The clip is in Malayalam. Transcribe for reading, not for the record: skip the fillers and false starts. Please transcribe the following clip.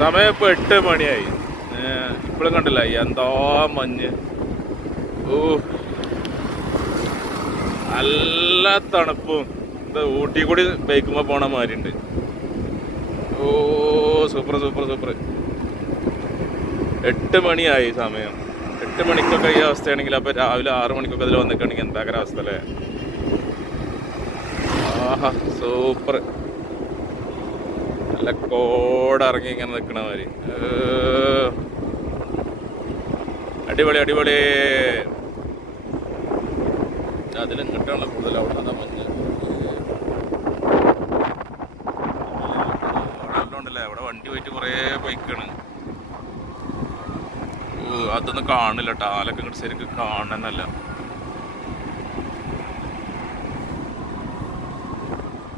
സമയം ഇപ്പൊ 8 മണിയായി. ഇപ്പോഴും കണ്ടില്ല എന്താ മഞ്ഞ്. നല്ല തണുപ്പും. ഇത് ഊട്ടി കൂടി ബൈക്കുമ്പോ പോണ മാതിരി ഉണ്ട്. Super super super. 8 മണിയായി സമയം. 8 മണിക്കൊക്കെ ഈ അവസ്ഥയാണെങ്കിൽ അപ്പൊ രാവിലെ 6 മണിക്കൊക്കെ അതിൽ വന്നിട്ടാണെങ്കിൽ എന്താക്കര അവസ്ഥ അല്ലേ. ആഹാ സൂപ്പർ. നല്ല കോടിറങ്ങി ഇങ്ങനെ നിക്കണ മാതിരി. അടിപൊളി അടിപൊളി. അതിലും കിട്ടാനുള്ള കൂടുതൽ അവിടെ മഞ്ഞ് ഉണ്ടല്ലേ. അവിടെ വണ്ടി പോയിട്ട് കുറേ ബൈക്കാണ്. അതൊന്നും കാണില്ല കേട്ടോ. ആലൊക്കെ ഇങ്ങോട്ട് ശരിക്കും കാണണമെന്നല്ല.